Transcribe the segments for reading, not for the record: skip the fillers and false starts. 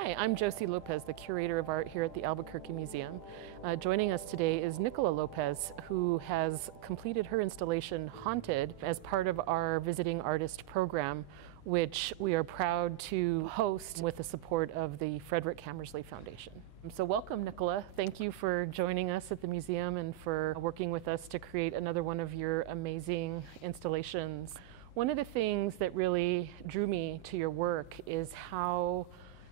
Hi, I'm Josie Lopez, the Curator of Art here at the Albuquerque Museum. Joining us today is Nicola López, who has completed her installation Haunted as part of our Visiting Artist program, which we are proud to host with the support of the Frederick Hammersley Foundation. So welcome, Nicola. Thank you for joining us at the museum and for working with us to create another one of your amazing installations. One of the things that really drew me to your work is how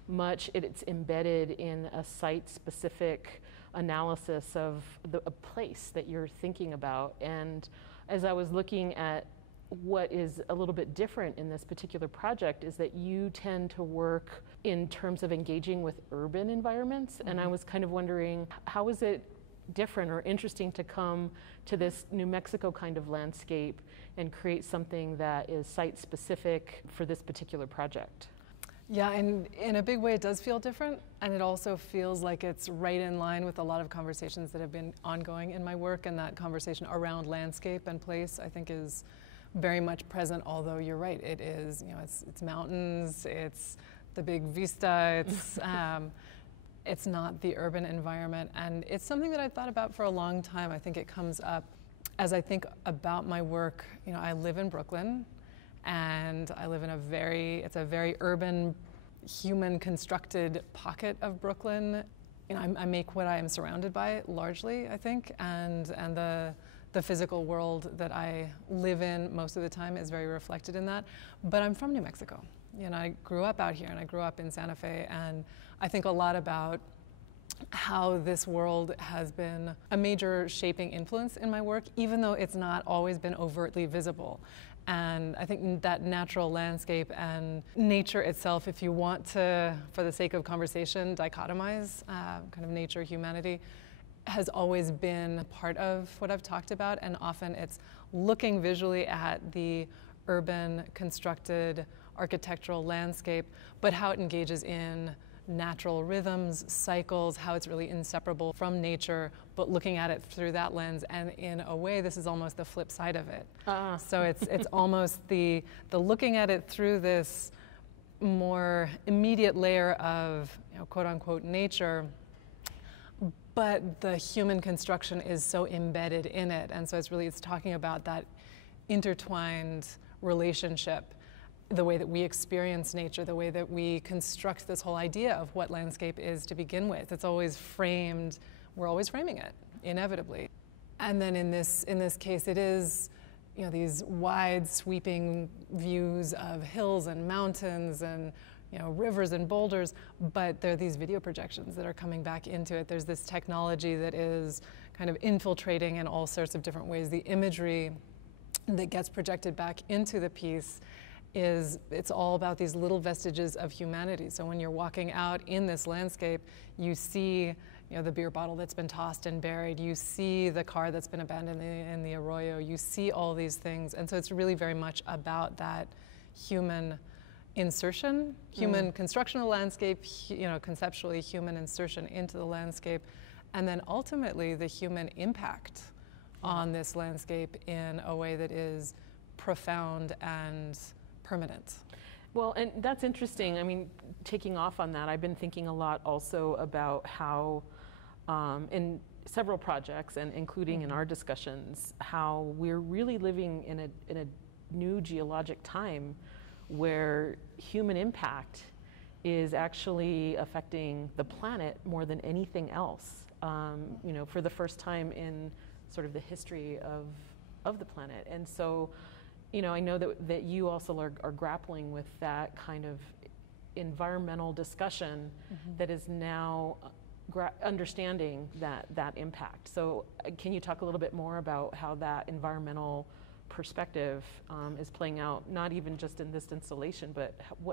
much it's embedded in a site-specific analysis of a place that you're thinking about. And as I was looking at what is a little bit different in this particular project is that you tend to work in terms of engaging with urban environments. And I was kind of wondering, how is it different or interesting to come to this New Mexico kind of landscape and create something that is site-specific for this particular project? Yeah, and in a big way it does feel different, and it also feels like it's right in line with a lot of conversations that have been ongoing in my work, and that conversation around landscape and place I think is very much present, although you're right, it is, it's mountains, it's the big vista, it's not the urban environment, and it's something that I've thought about for a long time. I think it comes up as I think about my work. I live in Brooklyn, and I live in it's a very urban, human-constructed pocket of Brooklyn. I make what I am surrounded by, largely, I think, and the physical world that I live in most of the time is very reflected in that. But I'm from New Mexico. I grew up out here, and I grew up in Santa Fe, and I think a lot about how this world has been a major shaping influence in my work, even though it's not always been overtly visible. And I think that natural landscape and nature itself, if you want to, for the sake of conversation, dichotomize kind of nature, humanity, has always been part of what I've talked about. And often it's looking visually at the urban constructed architectural landscape, but how it engages in natural rhythms, cycles, how it's really inseparable from nature, but looking at it through that lens. And in a way, this is almost the flip side of it. So it's almost the looking at it through this more immediate layer of quote unquote nature, but the human construction is so embedded in it. And so it's talking about that intertwined relationship, the way that we experience nature, the way that we construct this whole idea of what landscape is to begin with. It's always framed, we're always framing it, inevitably. And then in this case, it is these wide sweeping views of hills and mountains and rivers and boulders, but there are these video projections that are coming back into it. There's this technology that is kind of infiltrating in all sorts of different ways. The imagery that gets projected back into the piece it's all about these little vestiges of humanity. So when you're walking out in this landscape, you see the beer bottle that's been tossed and buried, you see the car that's been abandoned in the arroyo, you see all these things. And so it's really very much about that human insertion, human construction of the landscape, conceptually human insertion into the landscape, and then ultimately the human impact on this landscape in a way that is profound and permanent. Well, and that's interesting. I mean, taking off on that, I've been thinking a lot also about how in several projects, and including in our discussions, how we're really living in a new geologic time where human impact is actually affecting the planet more than anything else. For the first time in sort of the history of the planet. And so I know that you also are grappling with that kind of environmental discussion that is now understanding that impact. So can you talk a little bit more about how that environmental perspective is playing out, not even just in this installation, but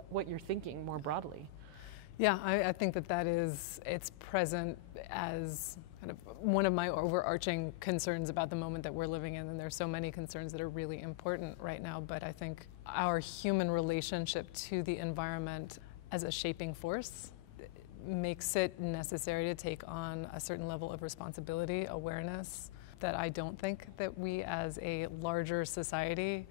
what you're thinking more broadly? Yeah, I think it's present as kind of one of my overarching concerns about the moment that we're living in, and there's so many concerns that are really important right now, but I think our human relationship to the environment as a shaping force makes it necessary to take on a certain level of responsibility, awareness, that I don't think that we as a larger society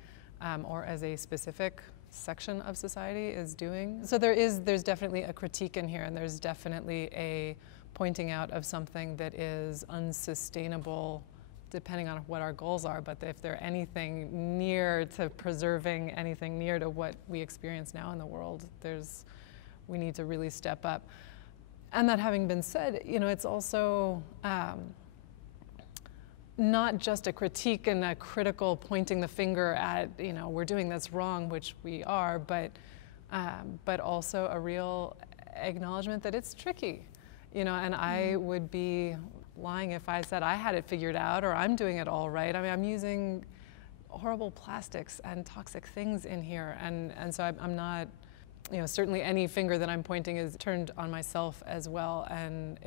or as a specific section of society is doing. So there's definitely a critique in here, and there's definitely a pointing out of something that is unsustainable depending on what our goals are, but if they're anything near to preserving anything near to what we experience now in the world, we need to really step up. And that having been said, it's also not just a critique and a critical pointing the finger at, we're doing this wrong, which we are, but also a real acknowledgement that it's tricky, and I would be lying if I said I had it figured out or I'm doing it all right. I mean, I'm using horrible plastics and toxic things in here, and so I'm not, certainly any finger that I'm pointing is turned on myself as well, and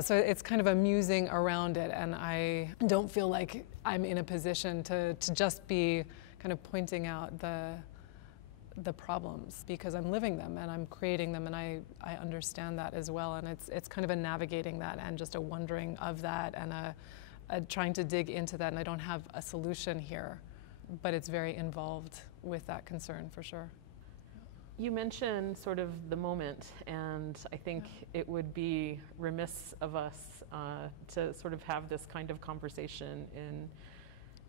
so it's kind of amusing around it, and I don't feel like I'm in a position to just be kind of pointing out the problems, because I'm living them and I'm creating them, and I understand that as well, and it's kind of a navigating that and just a wondering of that and a trying to dig into that, and I don't have a solution here, but it's very involved with that concern for sure. You mentioned sort of the moment, and I think it would be remiss of us to sort of have this kind of conversation in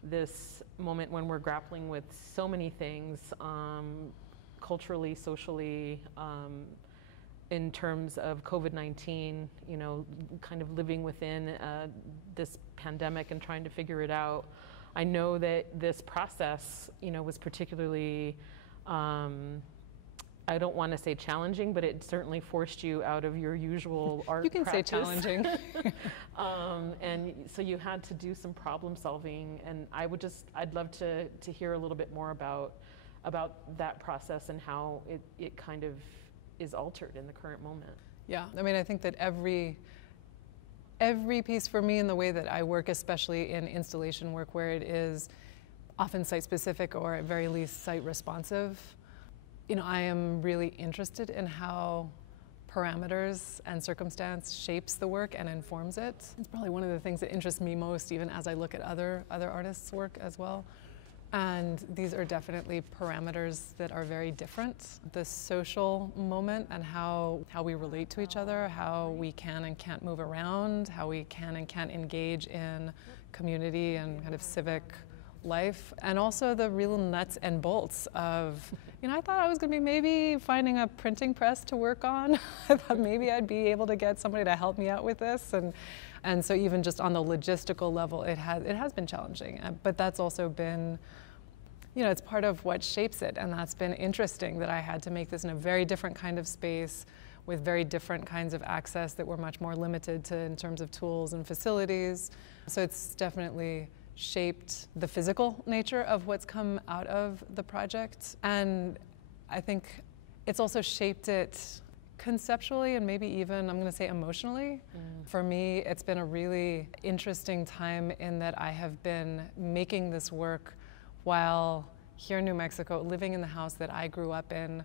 this moment when we're grappling with so many things, culturally, socially, in terms of COVID-19, kind of living within this pandemic and trying to figure it out. I know that this process, was particularly, I don't want to say challenging, but it certainly forced you out of your usual art You can practice. say challenging. And so you had to do some problem solving, and I'd love to hear a little bit more about that process and how it kind of is altered in the current moment. Yeah, I mean, I think that every piece for me in the way that I work, especially in installation work where it is often site-specific or at very least site-responsive, I am really interested in how parameters and circumstance shapes the work and informs it. It's probably one of the things that interests me most, even as I look at other artists' work as well. And these are definitely parameters that are very different. The social moment and how we relate to each other, how we can and can't move around, how we can and can't engage in community and kind of civic life, and also the real nuts and bolts of, I thought I was going to be maybe finding a printing press to work on. I thought maybe I'd be able to get somebody to help me out with this, and so even just on the logistical level, it has been challenging. But that's also been, it's part of what shapes it, and that's been interesting that I had to make this in a very different kind of space with very different kinds of access that were much more limited to in terms of tools and facilities. So it's definitely shaped the physical nature of what's come out of the project, and I think it's also shaped it conceptually and maybe even, I'm going to say, emotionally. For me, it's been a really interesting time in that I have been making this work while here in New Mexico, living in the house that I grew up in,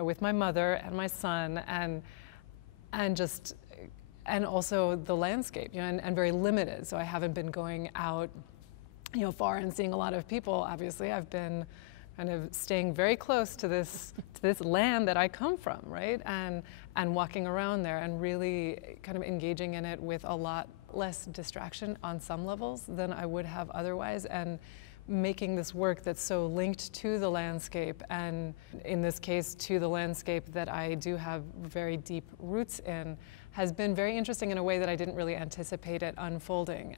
with my mother and my son, and also the landscape, and very limited. So I haven't been going out far and seeing a lot of people. Obviously, I've been kind of staying very close to this land that I come from, right? And walking around there and really kind of engaging in it with a lot less distraction on some levels than I would have otherwise, and making this work that's so linked to the landscape, and in this case to the landscape that I do have very deep roots in, has been very interesting in a way that I didn't really anticipate it unfolding.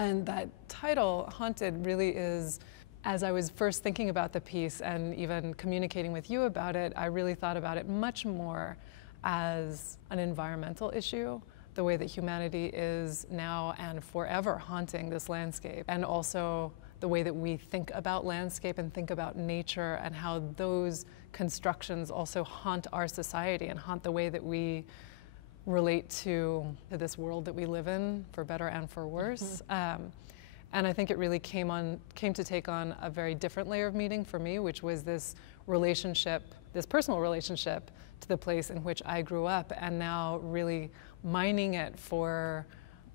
And that title, Haunted, really is, as I was first thinking about the piece and even communicating with you about it, I really thought about it much more as an environmental issue, the way that humanity is now and forever haunting this landscape, and also the way that we think about landscape and think about nature, and how those constructions also haunt our society and haunt the way that we relate to this world that we live in, for better and for worse. And I think it really came to take on a very different layer of meaning for me, which was this relationship, this personal relationship to the place in which I grew up, and now really mining it for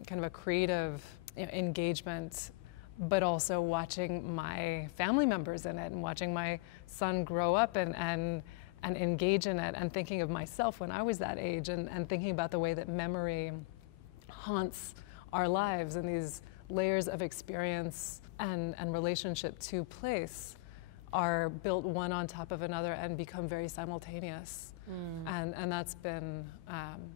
kind of a creative engagement but also watching my family members in it and watching my son grow up and engage in it, and thinking of myself when I was that age, and thinking about the way that memory haunts our lives and these layers of experience and relationship to place are built one on top of another and become very simultaneous. And that's been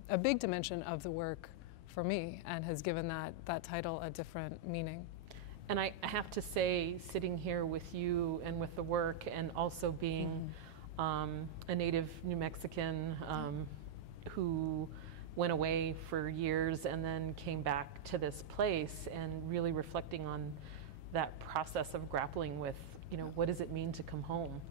a big dimension of the work for me, and has given that title a different meaning. And I have to say, sitting here with you and with the work, and also being a native New Mexican who went away for years and then came back to this place, and really reflecting on that process of grappling with, what does it mean to come home?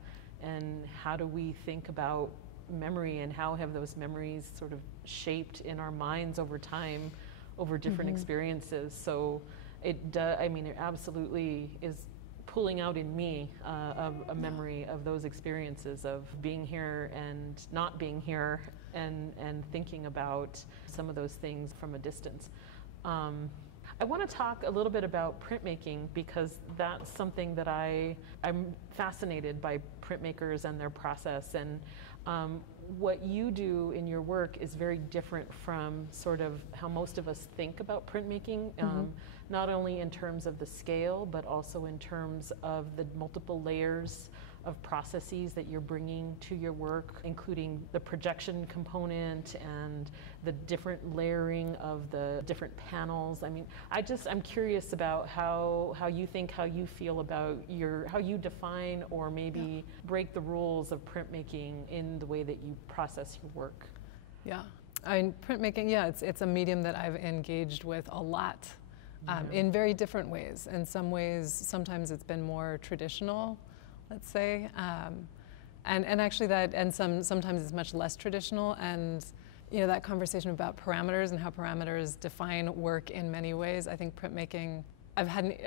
And how do we think about memory, and how have those memories sort of shaped in our minds over time, over different experiences? So it absolutely is pulling out in me a memory of those experiences of being here and not being here, and thinking about some of those things from a distance. I want to talk a little bit about printmaking, because that's something that I'm fascinated by printmakers and their process. And what you do in your work is very different from sort of how most of us think about printmaking, not only in terms of the scale, but also in terms of the multiple layers of processes that you're bringing to your work, including the projection component and the different layering of the different panels. I mean, I'm curious about how you think, how you feel about how you define or maybe break the rules of printmaking in the way that you process your work. Yeah, printmaking, it's a medium that I've engaged with a lot in very different ways. In some ways, sometimes it's been more traditional, let's say, and actually sometimes it's much less traditional. And that conversation about parameters and how parameters define work in many ways. I think printmaking, I've had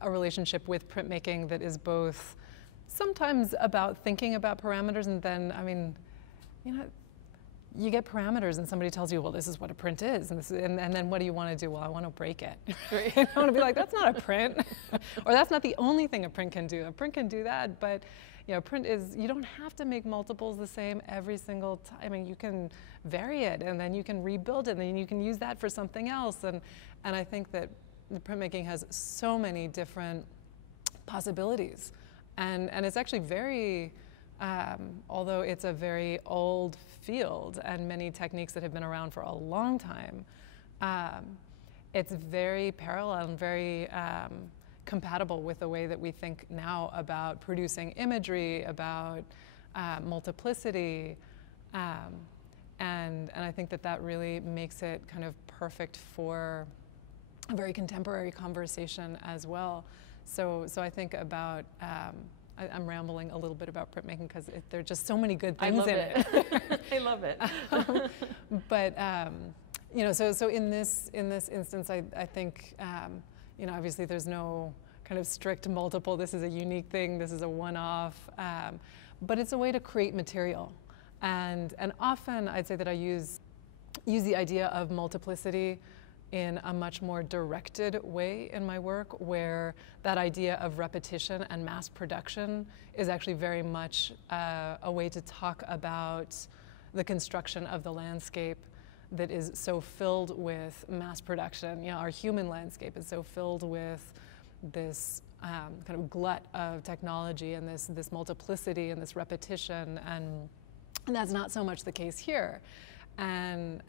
a relationship with printmaking that is both sometimes about thinking about parameters, and then, you get parameters and somebody tells you, well, this is what a print is, and then what do you want to do? Well, I want to break it. Right? I want to be like, that's not a print, or that's not the only thing a print can do. A print can do that, but print is, you don't have to make multiples the same every single time. I mean, you can vary it, and then you can rebuild it, and then you can use that for something else. And I think that the printmaking has so many different possibilities, and it's actually very, although it's a very old field and many techniques that have been around for a long time, it's very parallel and very compatible with the way that we think now about producing imagery, about multiplicity, and I think that really makes it kind of perfect for a very contemporary conversation as well. So I think about, I'm rambling a little bit about printmaking because there are just so many good things in it. I love it. But so in this instance, I think obviously there's no kind of strict multiple. This is a unique thing. This is a one-off. But it's a way to create material, and often I'd say that I use the idea of multiplicity in a much more directed way in my work, where that idea of repetition and mass production is actually very much a way to talk about the construction of the landscape that is so filled with mass production. Our human landscape is so filled with this kind of glut of technology and this multiplicity and this repetition, and that's not so much the case here. And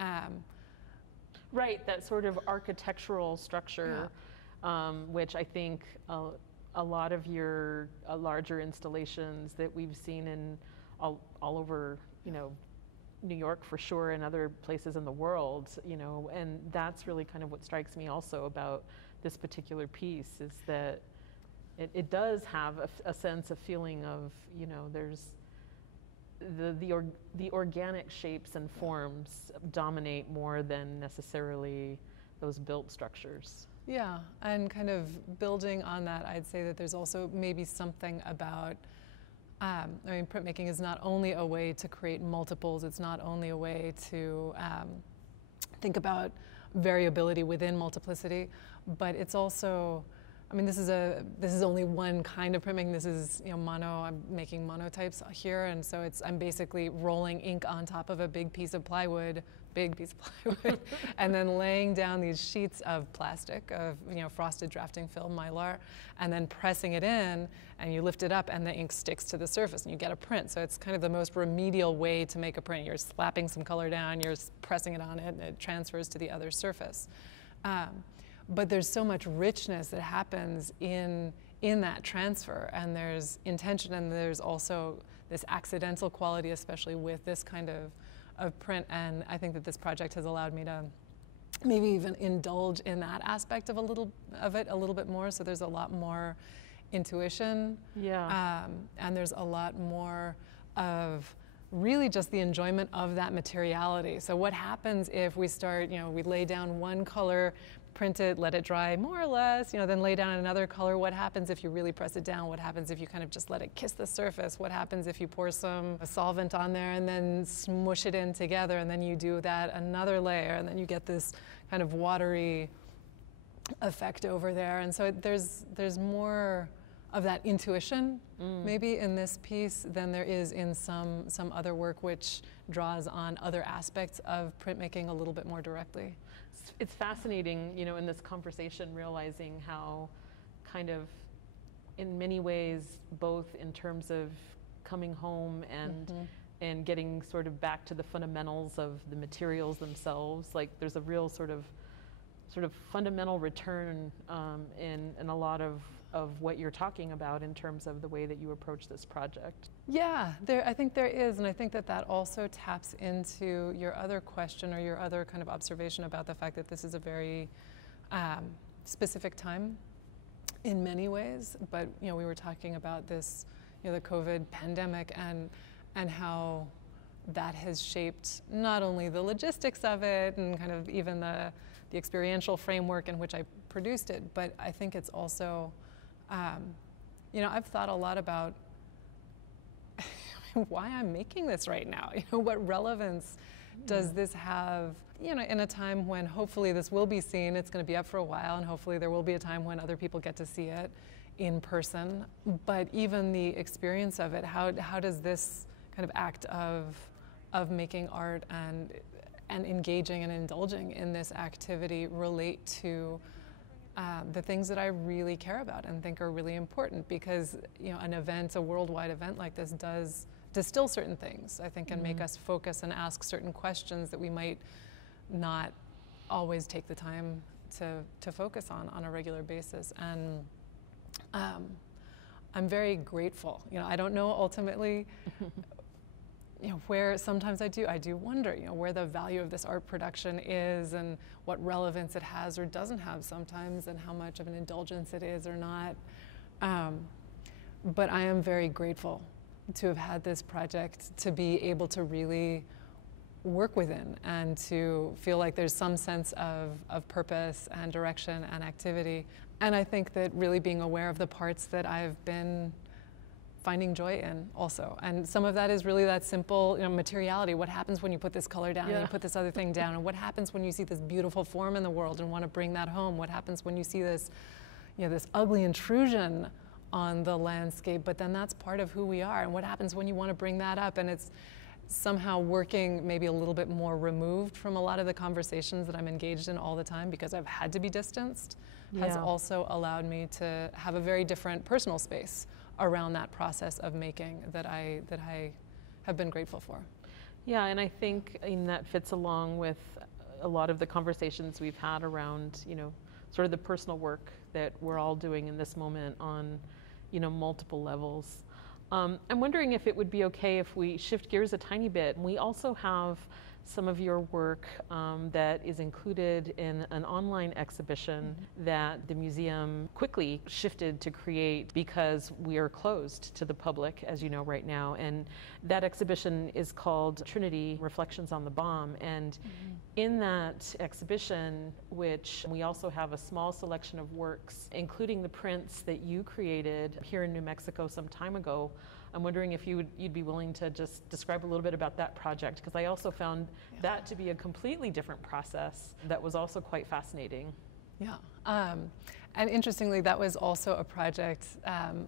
right, that sort of architectural structure, which I think a lot of your larger installations that we've seen in all over, New York for sure, and other places in the world, and that's really kind of what strikes me also about this particular piece, is that it does have a sense of feeling of, there's the organic shapes and forms dominate more than necessarily those built structures. Yeah, and kind of building on that, I'd say that there's also maybe something about, printmaking is not only a way to create multiples, it's not only a way to think about variability within multiplicity, but it's also I mean, this is only one kind of printmaking. This is, you know, mono. I'm making monotypes here, and so I'm basically rolling ink on top of a big piece of plywood, and then laying down these sheets of plastic, of, you know, frosted drafting film, Mylar, and then pressing it in, and you lift it up, and the ink sticks to the surface, and you get a print. So it's kind of the most remedial way to make a print. You're slapping some color down, you're pressing it on it, and it transfers to the other surface. But there's so much richness that happens in that transfer, and there's intention, and there's also this accidental quality, especially with this kind of print. And I think that this project has allowed me to maybe even indulge in that aspect of it a little bit more. So there's a lot more intuition, and there's a lot more of really just the enjoyment of that materiality. So what happens if we start, you know, we lay down one color, print it, let it dry more or less, you know, then lay down another color. What happens if you really press it down? What happens if you kind of just let it kiss the surface? What happens if you pour some solvent on there and then smush it in together, and then you do that another layer, and then you get this kind of watery effect over there. And so there's more of that intuition maybe in this piece than there is in some other work which draws on other aspects of printmaking a little bit more directly. It's fascinating, you know, in this conversation, realizing how kind of in many ways, both in terms of coming home and getting sort of back to the fundamentals of the materials themselves, like there's a real sort of fundamental return in a lot of what you're talking about in terms of the way that you approach this project. Yeah, I think there is, and I think that also taps into your other question or your other kind of observation about the fact that this is a very specific time in many ways. But, you know, we were talking about this, you know, the COVID pandemic and how that has shaped not only the logistics of it and kind of even the experiential framework in which I produced it, but I think it's also, you know, I've thought a lot about why I'm making this right now. You know, what relevance does this have, you know, in a time when hopefully this will be seen, it's going to be up for a while, and hopefully there will be a time when other people get to see it in person. But even the experience of it, how does this kind of act of making art and engaging and indulging in this activity relate to the things that I really care about and think are really important? Because, you know, an event, a worldwide event like this does distill certain things, I think, and make us focus and ask certain questions that we might not always take the time to focus on a regular basis. And I'm very grateful. You know, I don't know ultimately you know, where sometimes I do wonder, you know, where the value of this art production is and what relevance it has or doesn't have sometimes, and how much of an indulgence it is or not. But I am very grateful to have had this project, to be able to really work within and to feel like there's some sense of purpose and direction and activity. And I think that really being aware of the parts that I've been finding joy in also. And some of that is really that simple, you know, materiality. What happens when you put this color down and you put this other thing down? And what happens when you see this beautiful form in the world and want to bring that home? What happens when you see this, you know, this ugly intrusion on the landscape, but then that's part of who we are? And what happens when you want to bring that up? And it's somehow working maybe a little bit more removed from a lot of the conversations that I'm engaged in all the time, because I've had to be distanced, has also allowed me to have a very different personal space around that process of making that I have been grateful for. Yeah, and I think that fits along with a lot of the conversations we've had around, you know, sort of the personal work that we're all doing in this moment on, you know, multiple levels. I'm wondering if it would be okay if we shift gears a tiny bit. We also have some of your work that is included in an online exhibition that the museum quickly shifted to create because we are closed to the public, as you know, right now. And that exhibition is called Trinity, Reflections on the Bomb. And in that exhibition, which we also have a small selection of works, including the prints that you created here in New Mexico some time ago, I'm wondering if you'd be willing to just describe a little bit about that project, because I also found that to be a completely different process that was also quite fascinating. Yeah. And interestingly, that was also a project,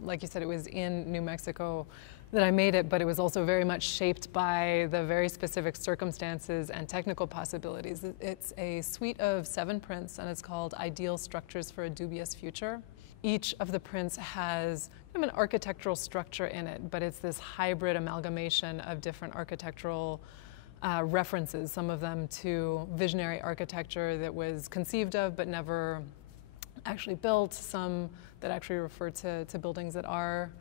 like you said, it was in New Mexico that I made it, but it was also very much shaped by the very specific circumstances and technical possibilities. It's a suite of 7 prints, and it's called Ideal Structures for a Dubious Future. Each of the prints has kind of an architectural structure in it, but it's this hybrid amalgamation of different architectural references, some of them to visionary architecture that was conceived of but never actually built, some that actually refer to buildings that are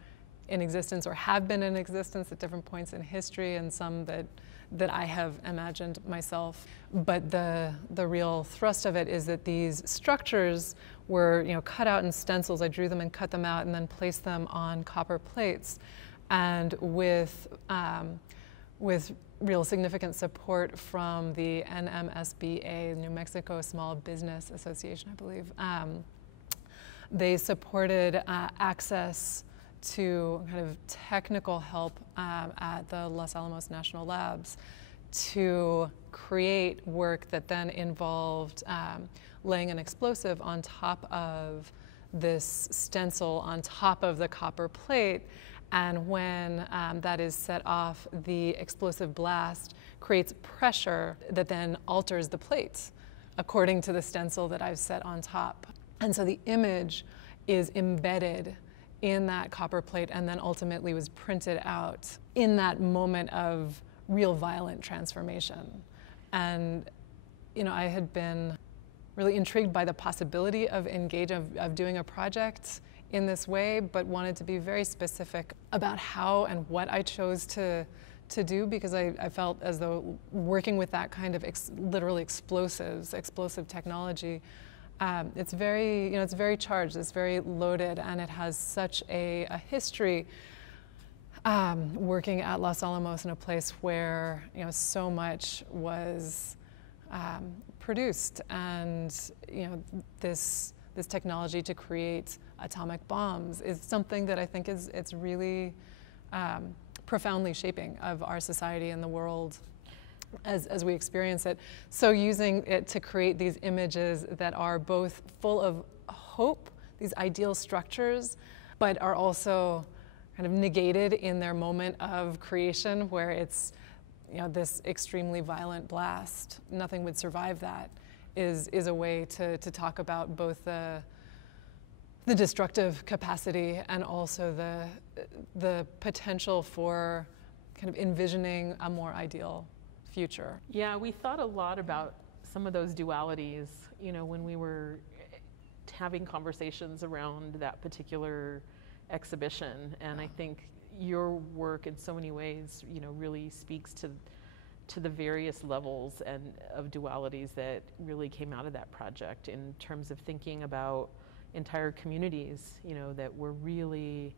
in existence or have been in existence at different points in history, and some that I have imagined myself. But the real thrust of it is that these structures were, cut out in stencils. I drew them and cut them out and then placed them on copper plates, and with real significant support from the NMSBA, New Mexico Small Business Association, I believe. They supported access to kind of technical help at the Los Alamos National Labs to create work that then involved laying an explosive on top of this stencil on top of the copper plate. And when that is set off, the explosive blast creates pressure that then alters the plate according to the stencil that I've set on top. And so the image is embedded in that copper plate and then ultimately was printed out in that moment of real violent transformation. And, I had been really intrigued by the possibility of doing a project in this way, but wanted to be very specific about how and what I chose to do, because I felt as though working with that kind of literally explosive technology, it's very, it's very charged, it's very loaded, and it has such a history working at Los Alamos in a place where, so much was produced, and, this technology to create atomic bombs is something that I think it's really profoundly shaping of our society and the world as we experience it. So using it to create these images that are both full of hope, these ideal structures, but are also kind of negated in their moment of creation, where it's, this extremely violent blast, nothing would survive that, is a way to talk about both the destructive capacity and also the potential for kind of envisioning a more ideal future. Yeah, we thought a lot about some of those dualities, when we were having conversations around that particular exhibition. And I think your work in so many ways, really speaks to the various levels and of dualities that really came out of that project in terms of thinking about entire communities, that were really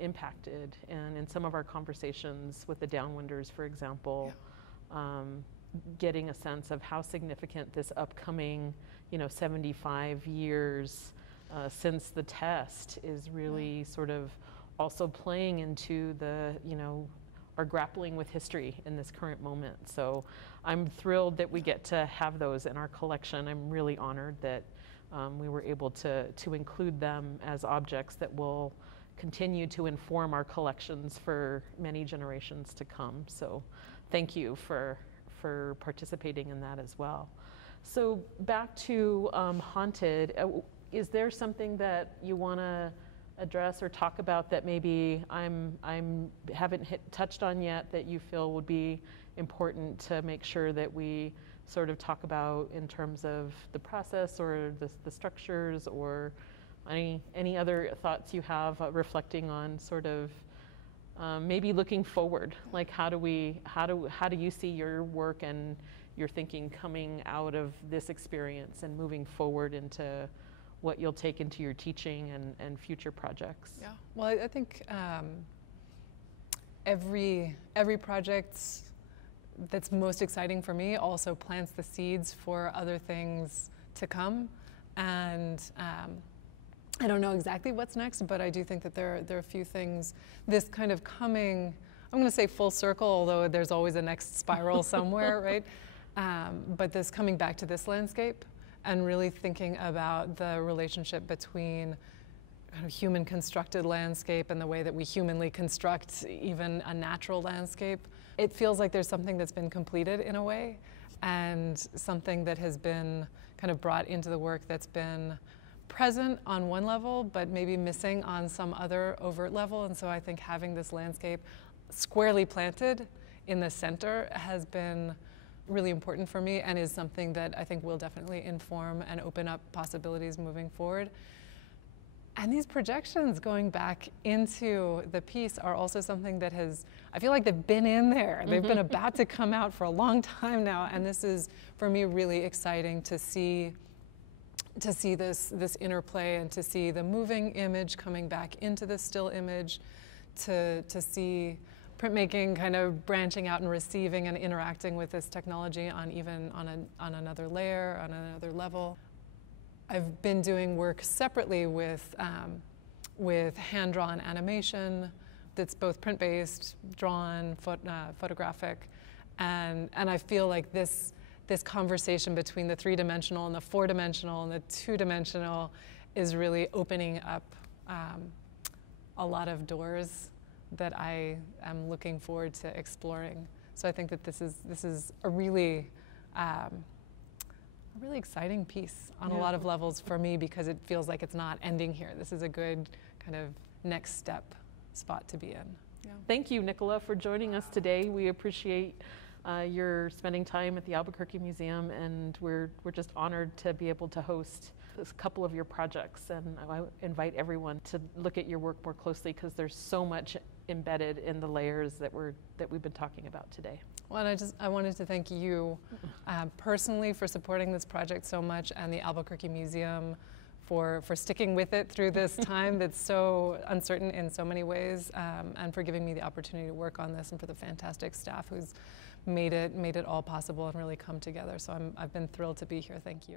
impacted. And in some of our conversations with the Downwinders, for example, getting a sense of how significant this upcoming, 75 years since the test is really sort of also playing into the, our grappling with history in this current moment. So I'm thrilled that we get to have those in our collection. I'm really honored that we were able to include them as objects that will continue to inform our collections for many generations to come. So thank you for participating in that as well. So back to Haunted, is there something that you want to address or talk about that maybe I'm haven't touched on yet that you feel would be important to make sure that we sort of talk about in terms of the process or the structures, or any other thoughts you have reflecting on sort of maybe looking forward, like how do you see your work and your thinking coming out of this experience and moving forward into what you'll take into your teaching and future projects? Yeah, well, I think every project that's most exciting for me also plants the seeds for other things to come. And I don't know exactly what's next, but I do think that there are a few things, this kind of coming, I'm going to say full circle, although there's always a next spiral somewhere, right? But this coming back to this landscape and really thinking about the relationship between kind of human constructed landscape and the way that we humanly construct even a natural landscape. It feels like there's something that's been completed in a way, and something that has been kind of brought into the work that's been present on one level, but maybe missing on some other overt level. And so I think having this landscape squarely planted in the center has been really important for me, and is something that I think will definitely inform and open up possibilities moving forward. And these projections going back into the piece are also something that I feel like they've been in there. They've been about to come out for a long time now, and this is, for me, really exciting to see this interplay, and to see the moving image coming back into the still image, to see printmaking kind of branching out and receiving and interacting with this technology on another layer, on another level. I've been doing work separately with hand-drawn animation that's both print-based, drawn, photographic, and I feel like this conversation between the three-dimensional and the four-dimensional and the two-dimensional is really opening up a lot of doors that I am looking forward to exploring. So I think that this is a really exciting piece on a lot of levels for me, because it feels like it's not ending here. This is a good kind of next spot to be in. Yeah. Thank you, Nicola, for joining us today. We appreciate your spending time at the Albuquerque Museum, and we're just honored to be able to host a couple of your projects, and I invite everyone to look at your work more closely, because there's so much embedded in the layers that we've been talking about today. Well, and I wanted to thank you personally for supporting this project so much, and the Albuquerque Museum for sticking with it through this time that's so uncertain in so many ways, and for giving me the opportunity to work on this, and for the fantastic staff who's made it all possible and really come together. So I've been thrilled to be here. Thank you.